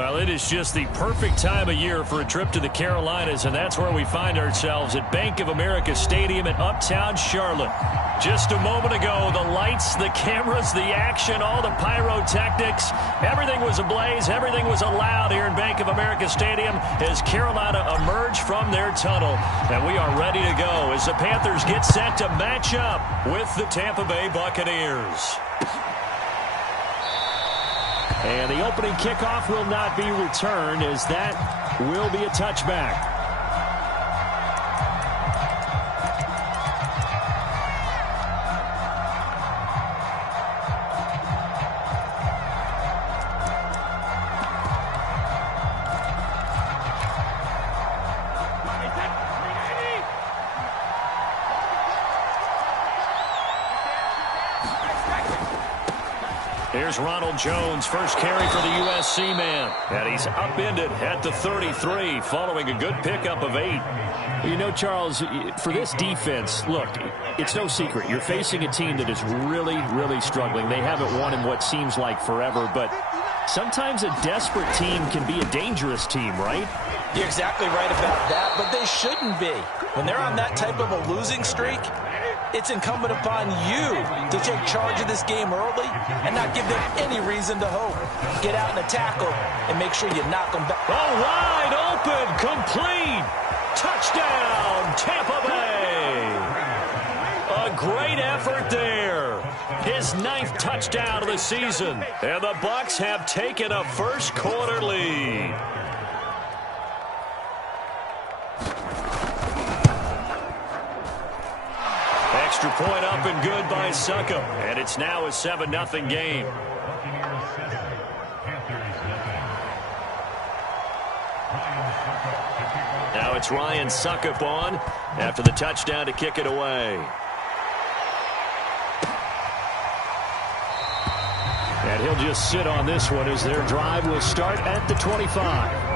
Well, it is just the perfect time of year for a trip to the Carolinas, and that's where we find ourselves at Bank of America Stadium in Uptown Charlotte. Just a moment ago, the lights, the cameras, the action, all the pyrotechnics, everything was ablaze, everything was allowed here in Bank of America Stadium as Carolina emerged from their tunnel. And we are ready to go as the Panthers get set to match up with the Tampa Bay Buccaneers. And the opening kickoff will not be returned, as that will be a touchback. Here's Ronald Jones, first carry for the USC man. And he's upended at the 33 following a good pickup of 8. You know, Charles, for this defense, look, it's no secret. You're facing a team that is really, really struggling. They haven't won in what seems like forever, but sometimes a desperate team can be a dangerous team, right? You're exactly right about that, but they shouldn't be. When they're on that type of a losing streak, it's incumbent upon you to take charge of this game early and not give them any reason to hope. Get out and tackle and make sure you knock them back. Oh, wide open, complete. Touchdown, Tampa Bay. A great effort there. His 9th touchdown of the season. And the Bucs have taken a first quarter lead. Extra point up and good by Succop. And it's now a 7-0 game. Now it's Ryan Succop on after the touchdown to kick it away. And he'll just sit on this one as their drive will start at the 25.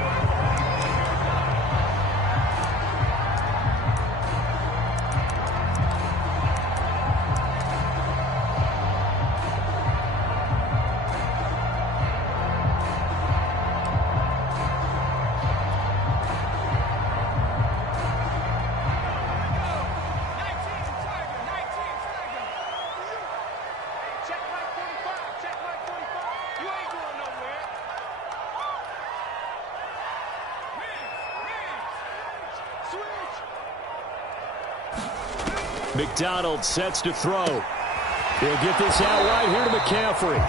McDonald sets to throw. He'll get this out right here to McCaffrey.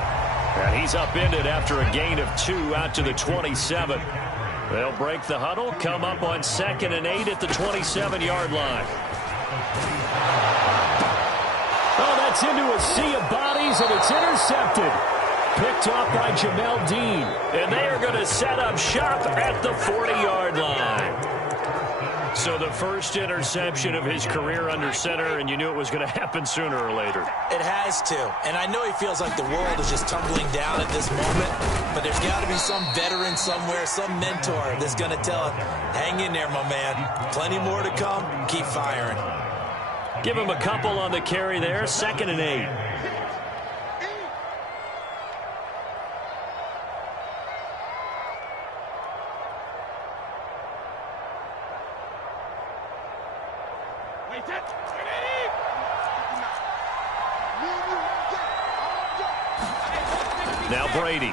And he's upended after a gain of 2 out to the 27. They'll break the huddle, come up on 2nd and 8 at the 27-yard line. Oh, that's into a sea of bodies, and it's intercepted. Picked off by Jamel Dean. And they are going to set up shop at the 40-yard line. So the first interception of his career under center, and you knew it was going to happen sooner or later. It has to. And I know he feels like the world is just tumbling down at this moment, but there's got to be some veteran somewhere, some mentor that's going to tell him, hang in there, my man. Plenty more to come. Keep firing. Give him a couple on the carry there. 2nd and 8. Now Brady.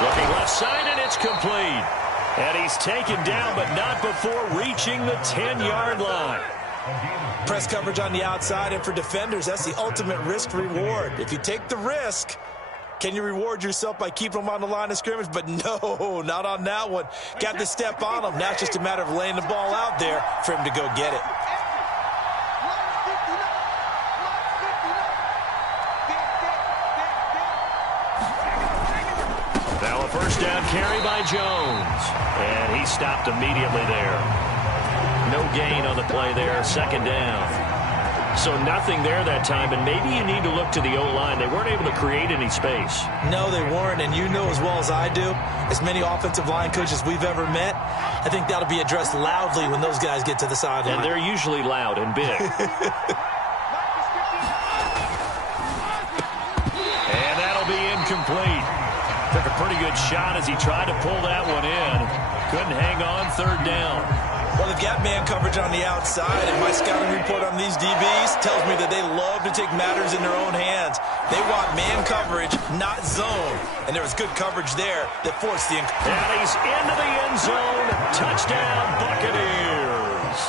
Looking left side, and it's complete. And he's taken down, but not before reaching the 10-yard line. Press coverage on the outside, and for defenders, that's the ultimate risk-reward. If you take the risk, can you reward yourself by keeping them on the line of scrimmage? But no, not on that one. Got to step on them. Now it's just a matter of laying the ball out there for him to go get it. Now a first down carry by Jones. And he stopped immediately there. No gain on the play there. 2nd down. So nothing there that time, and maybe you need to look to the O-line. They weren't able to create any space. No, they weren't, and you know as well as I do, as many offensive line coaches we've ever met, I think that'll be addressed loudly when those guys get to the sideline. And they're usually loud and big. And that'll be incomplete. Took a pretty good shot as he tried to pull that one in. Couldn't hang on third down. Well, they've got man coverage on the outside, and my scouting report on these DBs tells me that they love to take matters in their own hands. They want man coverage, not zone. And there was good coverage there that forced the incomplete. And he's into the end zone. Touchdown, Buccaneers.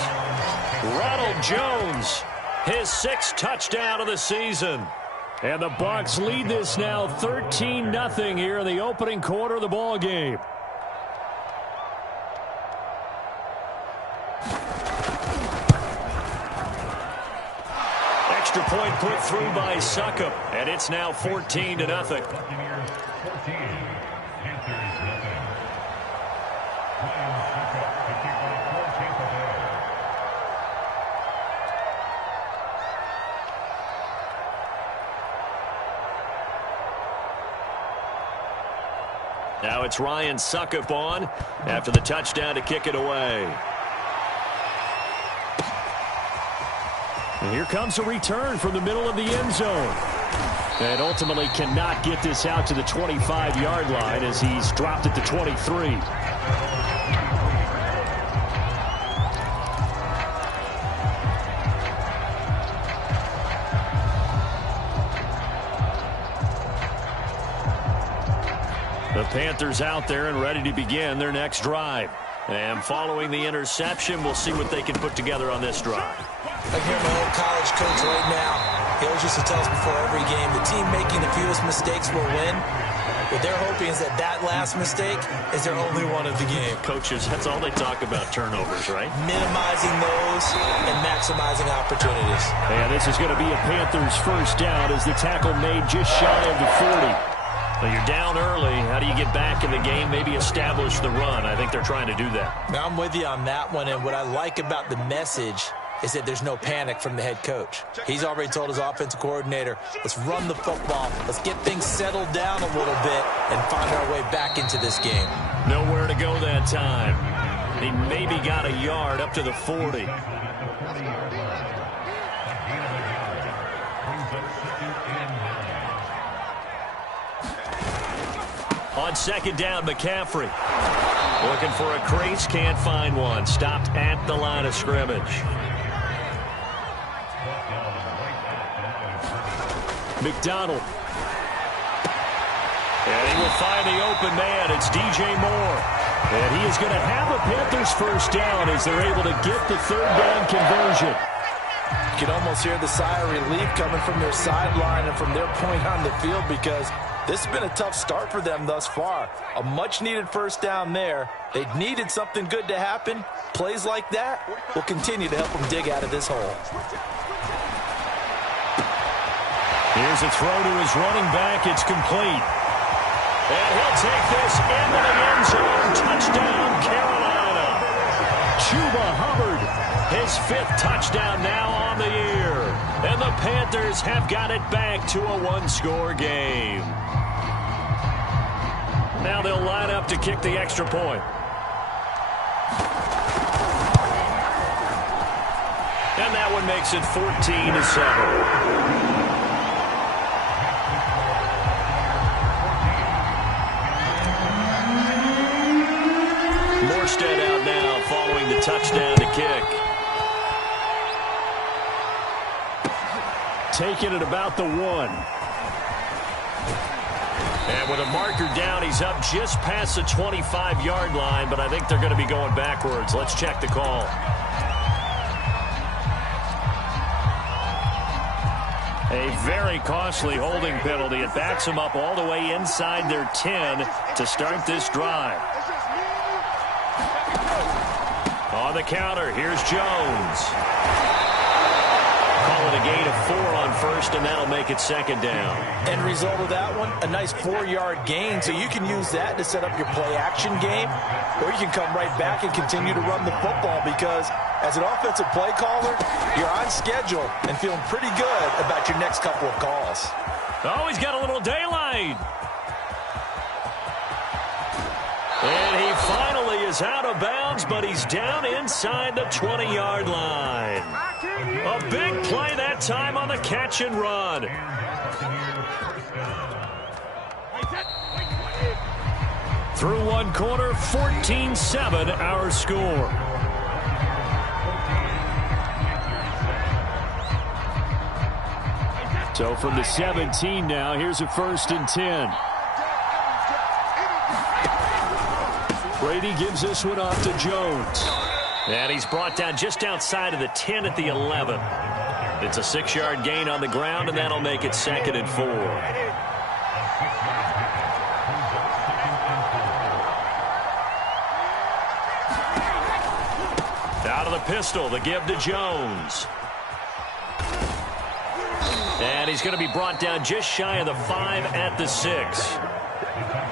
Ronald Jones, his 6th touchdown of the season. And the Bucs lead this now 13-0 here in the opening quarter of the ball game. Extra point put through by Succop, and it's now 14-0. Now it's Ryan Succop on after the touchdown to kick it away. And here comes a return from the middle of the end zone. And ultimately cannot get this out to the 25-yard line as he's dropped at the 23. The Panthers out there and ready to begin their next drive. And following the interception, we'll see what they can put together on this drive. I can hear my old college coach right now. He always used to tell us before every game, the team making the fewest mistakes will win. What they're hoping is that that last mistake is their only one of the game. Coaches, that's all they talk about, turnovers, right? Minimizing those and maximizing opportunities. And this is going to be a Panthers first down as the tackle made just shy of the 40. Well, you're down early. How do you get back in the game, maybe establish the run? I think they're trying to do that. Now, I'm with you on that one, and what I like about the message is that there's no panic from the head coach. He's already told his offensive coordinator, let's run the football, let's get things settled down a little bit and find our way back into this game. Nowhere to go that time. He maybe got a yard up to the 40. On second down, McCaffrey. Looking for a crease, can't find one. Stopped at the line of scrimmage. McDonald. And he will find the open man. It's DJ Moore. And he is going to have a Panthers first down as they're able to get the third down conversion. You can almost hear the sigh of relief coming from their sideline and from their point on the field because this has been a tough start for them thus far. A much-needed first down there. They needed something good to happen. Plays like that will continue to help them dig out of this hole. Here's a throw to his running back. It's complete. And he'll take this into the end zone. Touchdown, Carolina. Chuba Hubbard, his 5th touchdown now on the year. And the Panthers have got it back to a one-score game. Now they'll line up to kick the extra point. And that one makes it 14-7. Morstead out now following the touchdown to kick. Taking it about the 1. And with a marker down, he's up just past the 25-yard line, but I think they're going to be going backwards. Let's check the call. A very costly holding penalty. It backs them up all the way inside their 10 to start this drive. On the counter, here's Jones. Call it a gain of 4 on first, and that'll make it second down. End result of that one, a nice 4-yard gain, so you can use that to set up your play-action game, or you can come right back and continue to run the football because as an offensive play caller, you're on schedule and feeling pretty good about your next couple of calls. Oh, he's got a little daylight. And he finally is out of bounds, but he's down inside the 20-yard line. A big play that time on the catch and run. Through one quarter, 14-7 our score. So from the 17 now, here's a 1st and 10. Brady gives this one off to Jones. And he's brought down just outside of the 10 at the 11. It's a 6-yard gain on the ground, and that'll make it 2nd and 4. Out of the pistol, the give to Jones. And he's going to be brought down just shy of the 5 at the 6.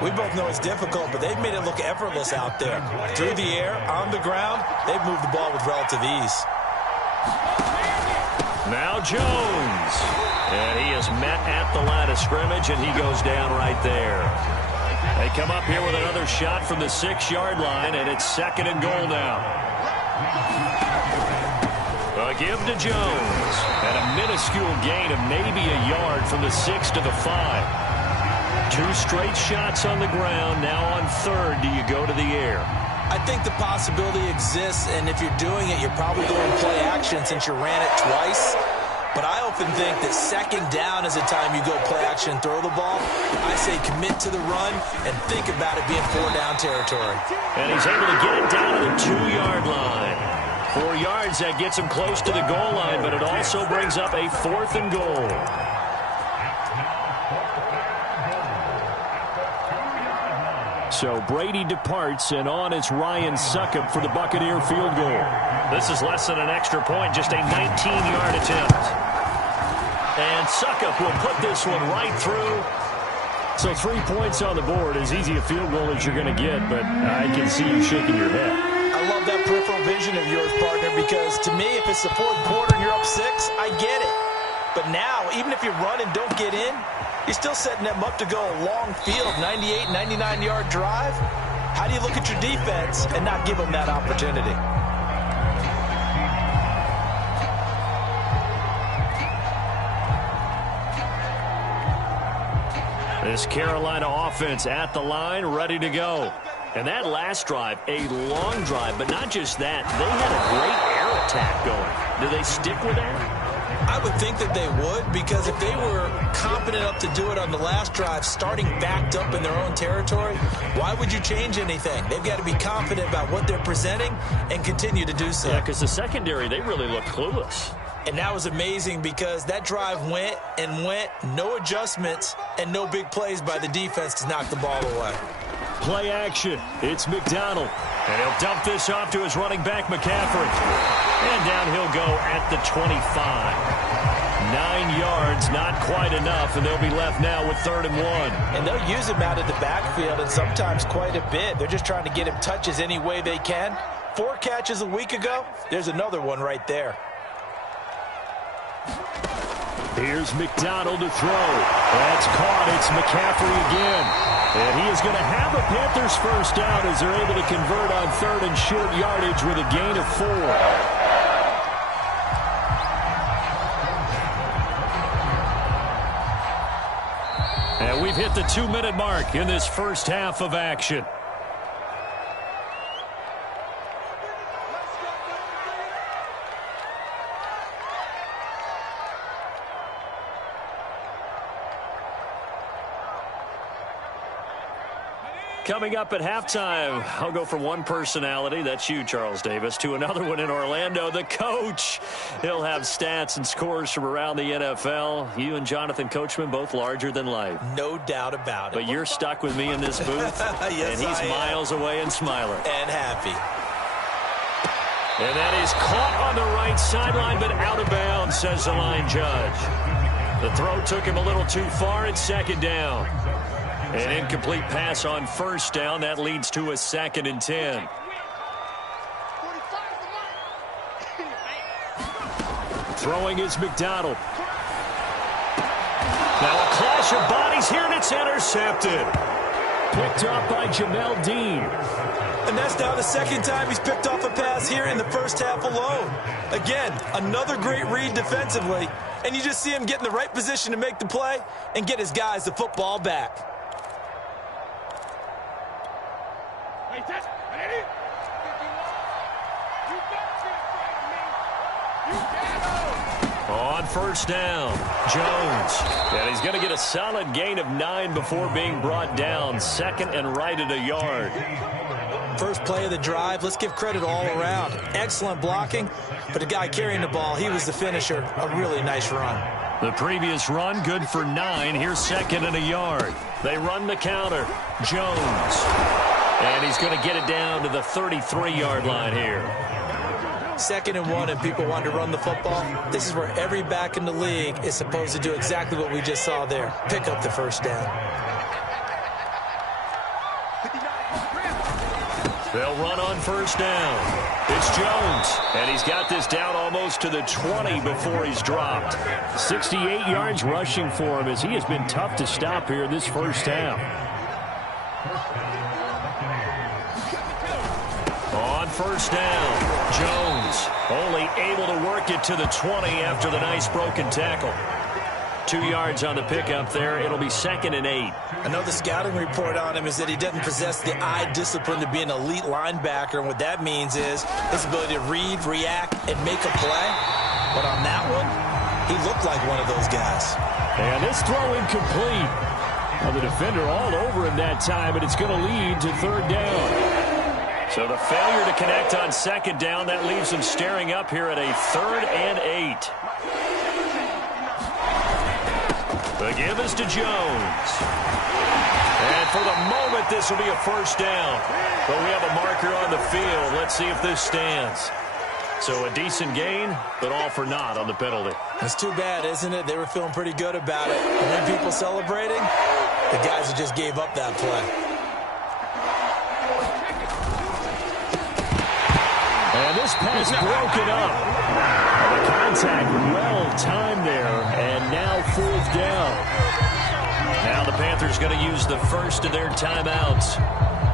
We both know it's difficult, but they've made it look effortless out there. Through the air, on the ground, they've moved the ball with relative ease. Now Jones. And he is met at the line of scrimmage, and he goes down right there. They come up here with another shot from the 6-yard line, and it's 2nd and goal now. A give to Jones. And a minuscule gain of maybe a yard from the 6 to the 5. 2 straight shots on the ground. Now on 3rd, do you go to the air? I think the possibility exists, and if you're doing it, you're probably going to play action since you ran it twice. But I often think that 2nd down is the time you go play action and throw the ball. I say commit to the run and think about it being 4-down territory. And he's able to get it down to the 2-yard line. 4 yards, that gets him close to the goal line, but it also brings up a 4th and goal. So Brady departs, and on is Ryan Succop for the Buccaneer field goal. This is less than an extra point, just a 19-yard attempt. And Succop will put this one right through. So 3 points on the board, as easy a field goal as you're going to get, but I can see you shaking your head. I love that peripheral vision of yours, partner, because to me, if it's the 4th quarter and you're up 6, I get it. But now, even if you run and don't get in, you're still setting them up to go a long field, 98, 99-yard drive. How do you look at your defense and not give them that opportunity? This Carolina offense at the line, ready to go. And that last drive, a long drive, but not just that. They had a great air attack going. Do they stick with that? I would think that they would, because if they were competent enough to do it on the last drive, starting backed up in their own territory, why would you change anything? They've got to be confident about what they're presenting and continue to do so. Yeah, because the secondary, they really look clueless. And that was amazing because that drive went and went, no adjustments and no big plays by the defense to knock the ball away. Play action. It's McDonald. And he'll dump this off to his running back, McCaffrey. And down he'll go at the 25. 9 yards, not quite enough, and they'll be left now with 3rd and 1. And they'll use him out of the backfield, and sometimes quite a bit. They're just trying to get him touches any way they can. 4 catches a week ago. There's another one right there. Here's McDonald to throw. That's caught. It's McCaffrey again. And he is going to have a Panthers first down as they're able to convert on 3rd and short yardage with a gain of 4. And we've hit the 2-minute mark in this first half of action. Coming up at halftime, I'll go from one personality, that's you, Charles Davis, to another one in Orlando, the coach. He'll have stats and scores from around the NFL. You and Jonathan Coachman, both larger than life. No doubt about it. But you're stuck with me in this booth, yes, and he's miles away and smiling. And happy. And that is caught on the right sideline, but out of bounds, says the line judge. The throw took him a little too far. It's 2nd down. An incomplete pass on 1st down. That leads to a 2nd and 10. Throwing is McDonald. Now a clash of bodies here, and it's intercepted. Picked off by Jamel Dean. And that's now the 2nd time he's picked off a pass here in the first half alone. Again, another great read defensively. And you just see him get in the right position to make the play and get his guys the football back. On first down, Jones. And he's going to get a solid gain of 9 before being brought down. Second and right at a yard. First play of the drive. Let's give credit all around. Excellent blocking, but the guy carrying the ball, he was the finisher. A really nice run. The previous run, good for 9. Here's second and a yard. They run the counter. Jones. And he's going to get it down to the 33-yard line here. 2nd and 1, and people want to run the football. This is where every back in the league is supposed to do exactly what we just saw there. Pick up the first down. They'll run on first down. It's Jones, and he's got this down almost to the 20 before he's dropped. 68 yards rushing for him as he has been tough to stop here this first half. On first down, Jones only able to work it to the 20 after the nice broken tackle. 2 yards on the pickup there. It'll be 2nd and 8. I know the scouting report on him is that he doesn't possess the eye discipline to be an elite linebacker, and what that means is his ability to read, react, and make a play. But on that one, he looked like one of those guys. And this throw incomplete. Well, the defender all over him that time, but it's going to lead to 3rd down. So the failure to connect on 2nd down, that leaves him staring up here at a 3rd and 8. The give is to Jones. And for the moment, this will be a first down. But we have a marker on the field. Let's see if this stands. So a decent gain, but all for naught on the penalty. It's too bad, isn't it? They were feeling pretty good about it. And then people celebrating, the guys who just gave up that play. And this pass broken up. The contact well-timed there, and now 4th down. Now the Panthers going to use the first of their timeouts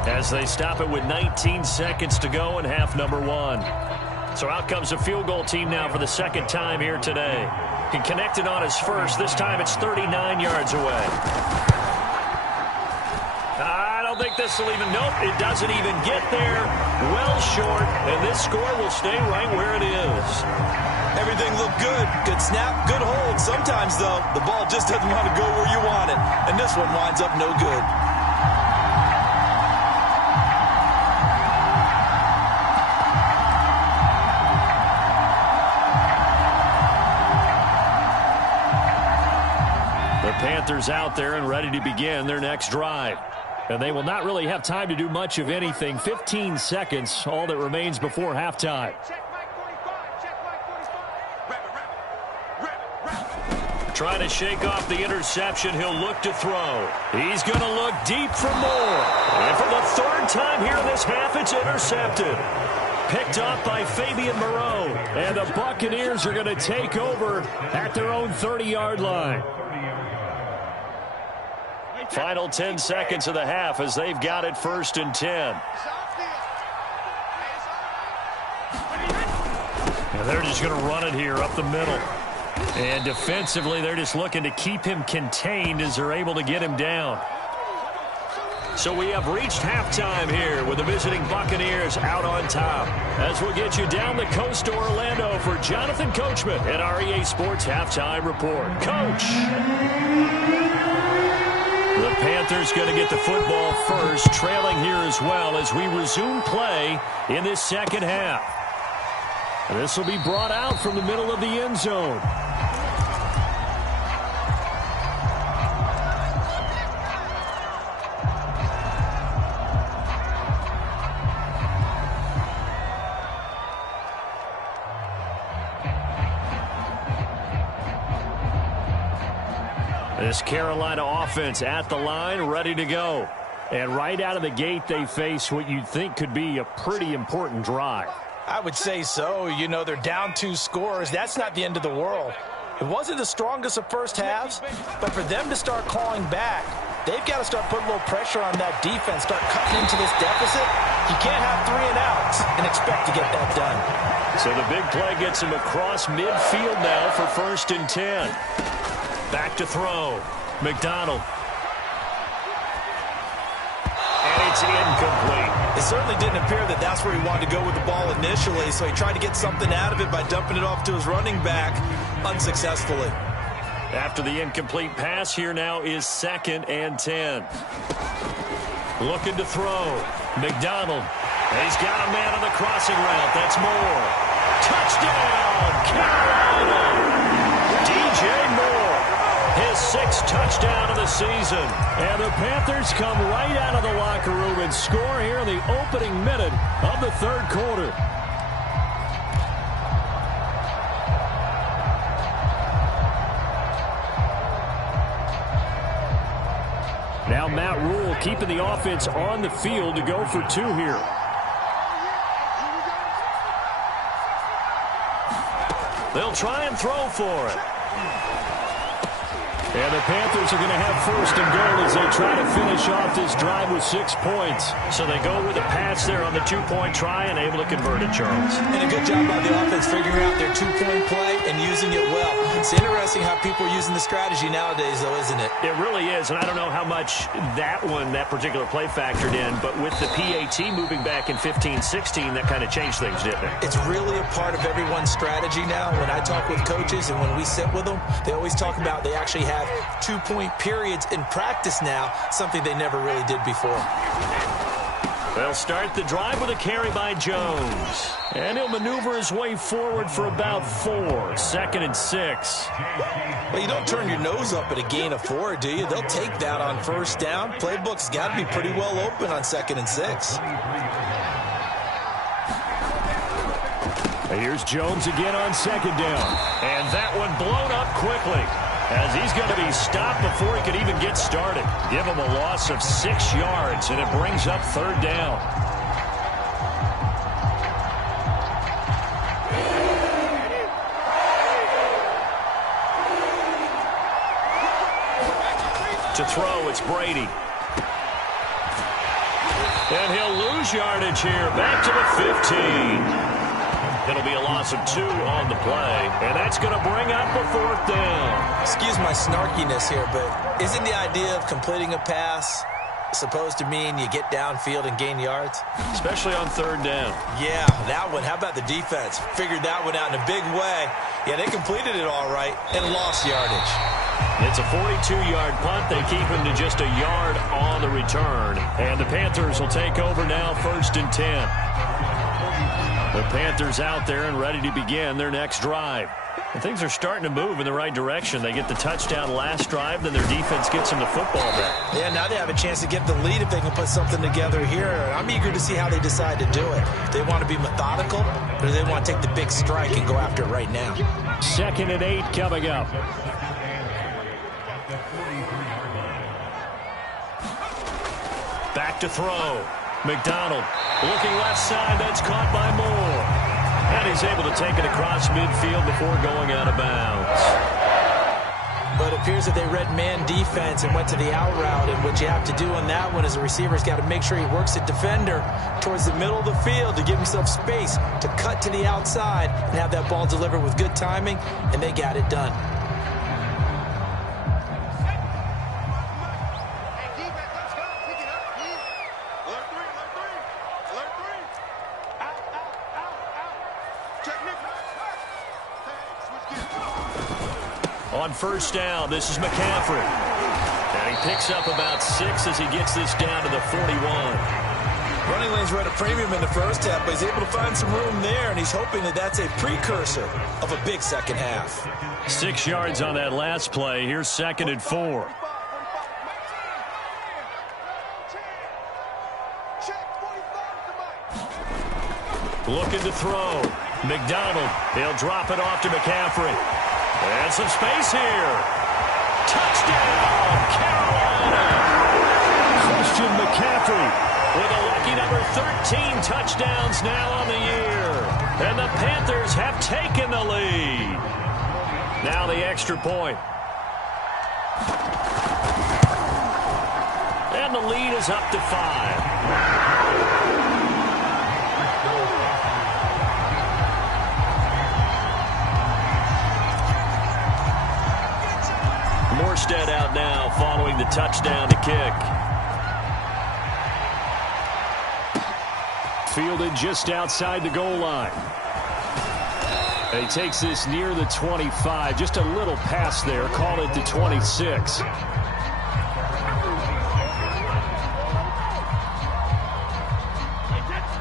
as they stop it with 19 seconds to go in half number 1. So out comes a field goal team now for the 2nd time here today. He connected on his first. This time it's 39 yards away. I don't think this will even, nope, it doesn't even get there. Well short, and this score will stay right where it is. Everything looked good. Good snap, good hold. Sometimes, though, the ball just doesn't want to go where you want it. And this one winds up no good. The Panthers out there and ready to begin their next drive. And they will not really have time to do much of anything. 15 seconds, all that remains before halftime. Trying to shake off the interception. He'll look to throw. He's going to look deep for more. And for the 3rd time here in this half, it's intercepted. Picked off by Fabian Moreau. And the Buccaneers are going to take over at their own 30-yard line. Final 10 seconds of the half as they've got it 1st and 10. And they're just going to run it here up the middle. And defensively, they're just looking to keep him contained as they're able to get him down. So we have reached halftime here with the visiting Buccaneers out on top. As we'll get you down the coast to Orlando for Jonathan Coachman at our EA Sports Halftime Report. Coach! The Panthers going to get the football first, trailing here as well as we resume play in this 2nd half. And this will be brought out from the middle of the end zone. This Carolina offense at the line, ready to go. And right out of the gate, they face what you'd think could be a pretty important drive. I would say so. You know, they're down 2 scores. That's not the end of the world. It wasn't the strongest of first halves, but for them to start clawing back, they've got to start putting a little pressure on that defense, start cutting into this deficit. You can't have 3 and outs and expect to get that done. So the big play gets him across midfield now for 1st and 10. Back to throw. McDonald. And he It's incomplete. It certainly didn't appear that that's where he wanted to go with the ball initially, so he tried to get something out of it by dumping it off to his running back unsuccessfully. After the incomplete pass, here now is 2nd and 10. Looking to throw. McDonald. He's got a man on the crossing route. That's Moore. Touchdown, Carolina! DJ Moore, his 6th touchdown of the season. And the Panthers come right out of the locker room and score here in the opening minute of the 3rd quarter. Now Matt Rule keeping the offense on the field to go for 2 here. They'll try and throw for it. And the Panthers are going to have 1st and goal as they try to finish off this drive with 6 points. So they go with a pass there on the 2-point try and able to convert it, Charles. And a good job by the offense figuring out their 2-point play and using it well. It's interesting how people are using the strategy nowadays, though, isn't it? It really is, and I don't know how much that particular play factored in, but with the PAT moving back in 15-16, that kind of changed things, didn't it? It's really a part of everyone's strategy now. When I talk with coaches and when we sit with them, they always talk about they actually have 2-point periods in practice now, something they never really did before. They'll start the drive with a carry by Jones. And he'll maneuver his way forward for about 4. 2nd and 6. Well, you don't turn your nose up at a gain of 4, do you? They'll take that on 1st down. Playbook's got to be pretty well open on 2nd and 6. Here's Jones again on 2nd down. And that one blown up quickly, as he's going to be stopped before he can even get started. Give him a loss of 6 yards, and it brings up 3rd down. To throw, it's Brady. And he'll lose yardage here, back to the 15. It'll be a loss of 2 on the play, and that's going to bring up a 4th down. Excuse my snarkiness here, but isn't the idea of completing a pass supposed to mean you get downfield and gain yards? Especially on 3rd down. Yeah, that one. How about the defense? Figured that one out in a big way. Yeah, they completed it all right and lost yardage. It's a 42-yard punt. They keep him to just a yard on the return. And the Panthers will take over now, 1st and 10. The Panthers out there and ready to begin their next drive. And things are starting to move in the right direction. They get the touchdown last drive, then their defense gets them the football back. Yeah, now they have a chance to get the lead if they can put something together here. I'm eager to see how they decide to do it. They want to be methodical, or do they want to take the big strike and go after it right now? 2nd and 8 coming up. Back to throw. McDonald looking left side. That's caught by Moore. And he's able to take it across midfield before going out of bounds. But it appears that they read man defense and went to the out route. And what you have to do on that one is the receiver's got to make sure he works the defender towards the middle of the field to give himself space to cut to the outside and have that ball delivered with good timing, and they got it done. On 1st down, this is McCaffrey. And he picks up about 6 as he gets this down to the 41. Running lanes were at a premium in the 1st half, but he's able to find some room there, and he's hoping that that's a precursor of a big 2nd half. 6 yards on that last play. Here's 2nd and 4. Looking to throw. McDonald. He'll drop it off to McCaffrey. And some space here. Touchdown, Carolina! Christian McCaffrey with a lucky number 13 touchdowns now on the year. And the Panthers have taken the lead. Now the extra point. And the lead is up to 5. Morstead out now following the touchdown to kick. fielded just outside the goal line. And he takes this near the 25. Just a little pass there. Call it the 26.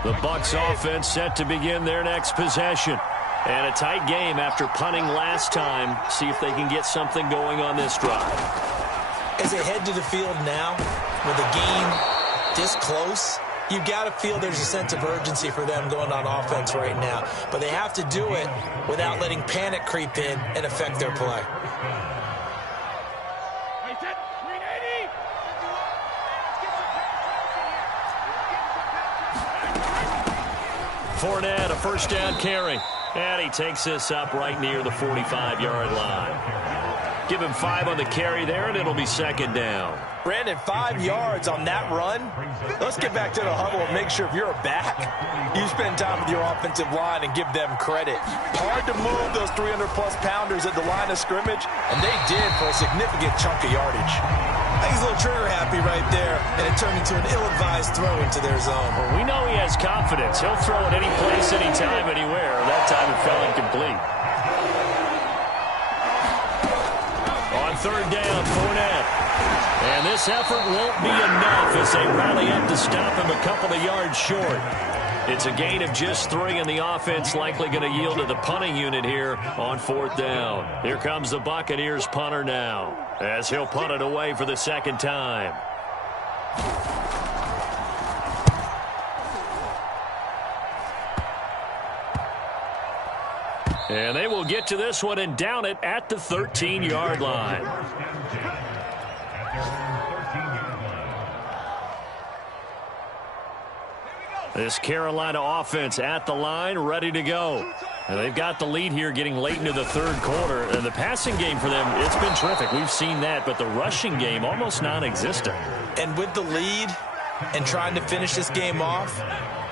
The Bucs offense set to begin their next possession. And a tight game after punting last time. See if they can get something going on this drive. As they head to the field now, with the game this close, you've got to feel there's a sense of urgency for them going on offense right now. But they have to do it without letting panic creep in and affect their play. Fournette, a first down carry. And he takes this up right near the 45-yard line. Give him 5 on the carry there, and it'll be second down. Brandon, 5 yards on that run. Let's get back to the huddle and make sure if you're a back, you spend time with your offensive line and give them credit. Hard to move those 300-plus pounders at the line of scrimmage, and they did for a significant chunk of yardage. I think he's a little trigger happy right there, and it turned into an ill-advised throw into their zone. Well, we know he has confidence. He'll throw it any place, anytime, anywhere. That time it fell incomplete. On third down, Fournette. And this effort won't be enough as they rally up to stop him a couple of yards short. It's a gain of just 3, and the offense likely going to yield to the punting unit here on fourth down. Here comes the Buccaneers punter now, as he'll punt it away for the second time. And they will get to this one and down it at the 13-yard line. This Carolina offense at the line, ready to go. And they've got the lead here getting late into the third quarter. And the passing game for them, it's been terrific. We've seen that, but the rushing game almost non-existent. And with the lead and trying to finish this game off,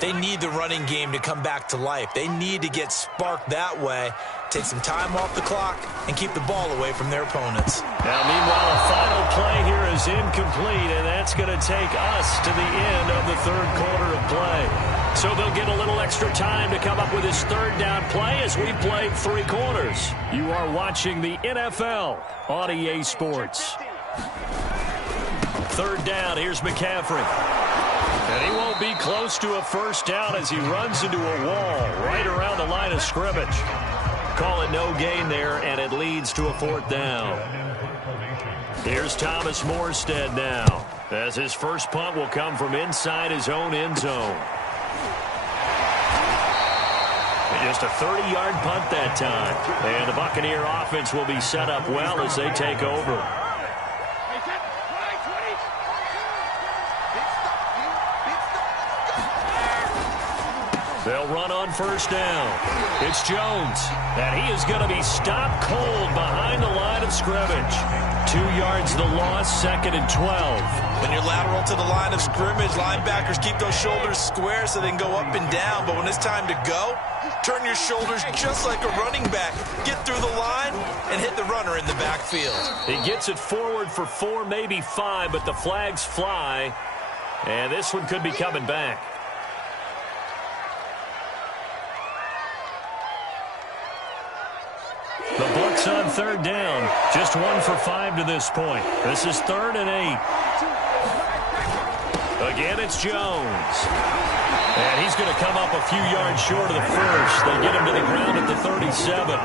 they need the running game to come back to life. They need to get sparked that way, take some time off the clock, and keep the ball away from their opponents. Now, meanwhile, a final play here is incomplete, and that's going to take us to the end of the third quarter of play. So they'll get a little extra time to come up with his third down play as we've played 3 quarters. You are watching the NFL on EA Sports. Third down, here's McCaffrey. And he won't be close to a first down as he runs into a wall right around the line of scrimmage. Call it no gain there, and it leads to a fourth down. Here's Thomas Morstead now, as his first punt will come from inside his own end zone. Just a 30-yard punt that time. And the Buccaneer offense will be set up well as they take over. They'll run on first down. It's Jones, and he is going to be stopped cold behind the line of scrimmage. 2 yards the loss, second and 12. When you're lateral to the line of scrimmage, linebackers keep those shoulders square so they can go up and down. But when it's time to go, turn your shoulders just like a running back. Get through the line and hit the runner in the backfield. He gets it forward for 4, maybe 5, but the flags fly. And this one could be coming back. The Bucs on third down. Just 1 for 5 to this point. This is 3rd and 8. Again, it's Jones. And he's going to come up a few yards short of the first. They get him to the ground at the 37.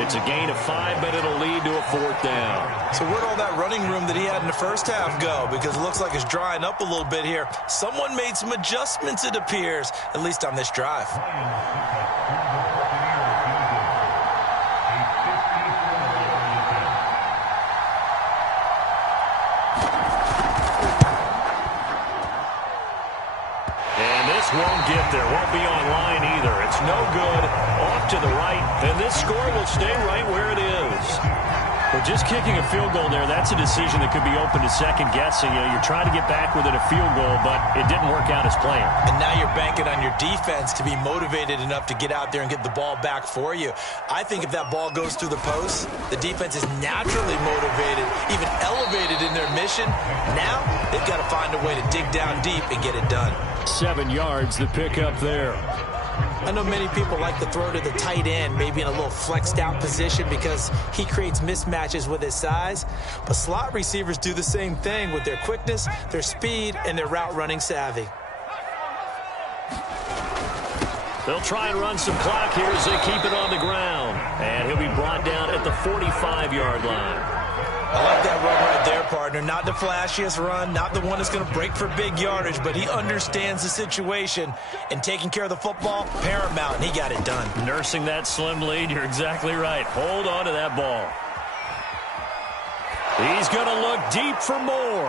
It's a gain of 5, but it'll lead to a fourth down. So where'd all that running room that he had in the first half go? Because it looks like it's drying up a little bit here. Someone made some adjustments, it appears, at least on this drive. Won't get there, won't be online either. It's no good, off to the right, and this score will stay right where it is. Well, just kicking a field goal there, that's a decision that could be open to second guessing. You're trying to get back within a field goal, but it didn't work out as planned. And now you're banking on your defense to be motivated enough to get out there and get the ball back for you. I think if that ball goes through the post, the defense is naturally motivated, even elevated in their mission. Now they've got to find a way to dig down deep and get it done. 7 yards, the pickup there. I know many people like to throw to the tight end, maybe in a little flexed out position because he creates mismatches with his size. But slot receivers do the same thing with their quickness, their speed, and their route running savvy. They'll try and run some clock here as they keep it on the ground. And he'll be brought down at the 45-yard line. I like that run right there, partner. Not the flashiest run, not the one that's going to break for big yardage, but he understands the situation, and taking care of the football, paramount, and he got it done. Nursing that slim lead, you're exactly right. Hold on to that ball. He's going to look deep for more.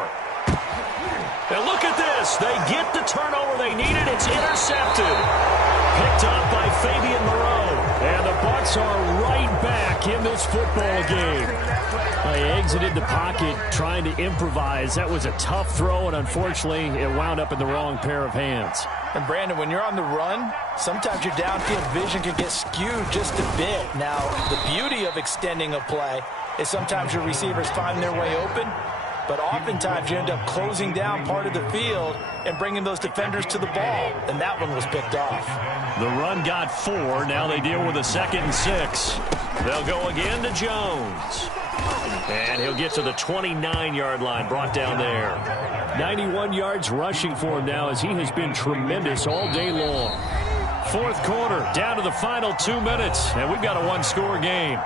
And look at this. They get the turnover they needed. It's intercepted. Picked up by Fabian Moreau. And the Bucs are right back in this football game. They exited the pocket trying to improvise. That was a tough throw, and unfortunately, it wound up in the wrong pair of hands. And, Brandon, when you're on the run, sometimes your downfield vision can get skewed just a bit. Now, the beauty of extending a play is sometimes your receivers find their way open, but oftentimes you end up closing down part of the field and bringing those defenders to the ball, and that one was picked off. The run got 4. Now they deal with a 2nd and 6. They'll go again to Jones. And he'll get to the 29-yard line, brought down there. 91 yards rushing for him now as he has been tremendous all day long. 4th quarter, down to the final 2 minutes, and we've got a 1-score game.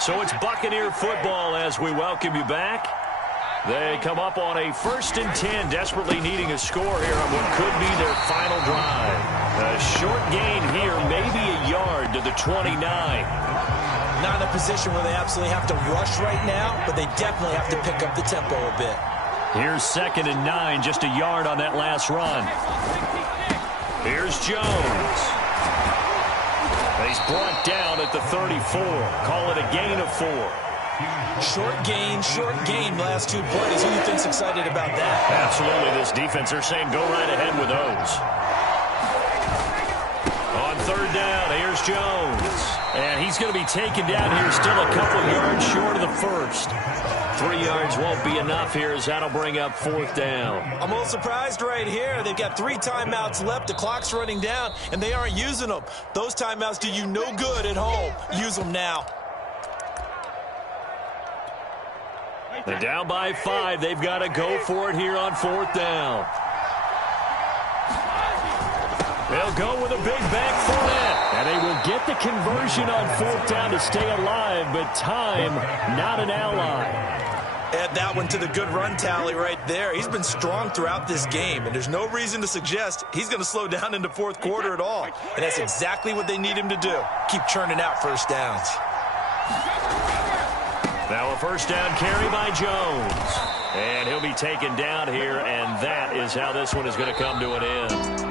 So it's Buccaneer football as we welcome you back. They come up on a 1st and 10, desperately needing a score here on what could be their final drive. A short gain here, maybe a yard to the 29. Not in a position where they absolutely have to rush right now, but they definitely have to pick up the tempo a bit. Here's 2nd and 9, just a yard on that last run. Here's Jones. He's brought down at the 34. Call it a gain of 4. Short gain, last 2 plays. Who do you think's excited about that? Absolutely, this defense, they're saying go right ahead with those. On 3rd down, here's Jones. And he's going to be taken down here, still a couple yards short of the 1st. 3 yards won't be enough here as that'll bring up 4th down. I'm a little surprised right here. They've got 3 timeouts left. The clock's running down, and they aren't using them. Those timeouts do you no good at home. Use them now. They're down by 5. They've got to go for it here on 4th down. They'll go with a big back foot, and they will get the conversion on 4th down to stay alive, but time not an ally. Add that one to the good run tally right there. He's been strong throughout this game, and there's no reason to suggest he's going to slow down into 4th quarter at all. And that's exactly what they need him to do. Keep churning out 1st downs. Now a 1st down carry by Jones. And he'll be taken down here, and that is how this one is going to come to an end.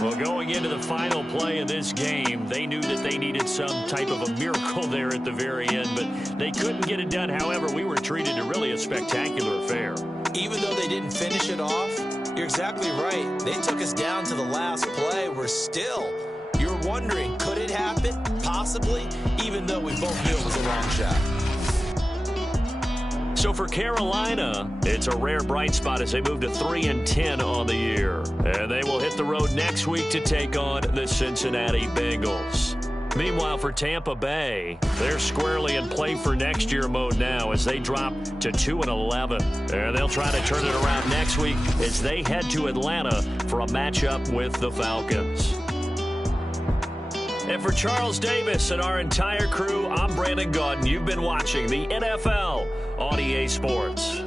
Well, going into the final play of this game, they knew that they needed some type of a miracle there at the very end, but they couldn't get it done. However, we were treated to really a spectacular affair. Even though they didn't finish it off, you're exactly right. They took us down to the last play. You're wondering, could it happen? Possibly, even though we both knew it was a long shot. So for Carolina, it's a rare bright spot as they move to 3-10 on the year. And they will hit the road next week to take on the Cincinnati Bengals. Meanwhile, for Tampa Bay, they're squarely in play for next year mode now as they drop to 2-11. And they'll try to turn it around next week as they head to Atlanta for a matchup with the Falcons. And for Charles Davis and our entire crew, I'm Brandon Gaudin. You've been watching the NFL on EA Sports.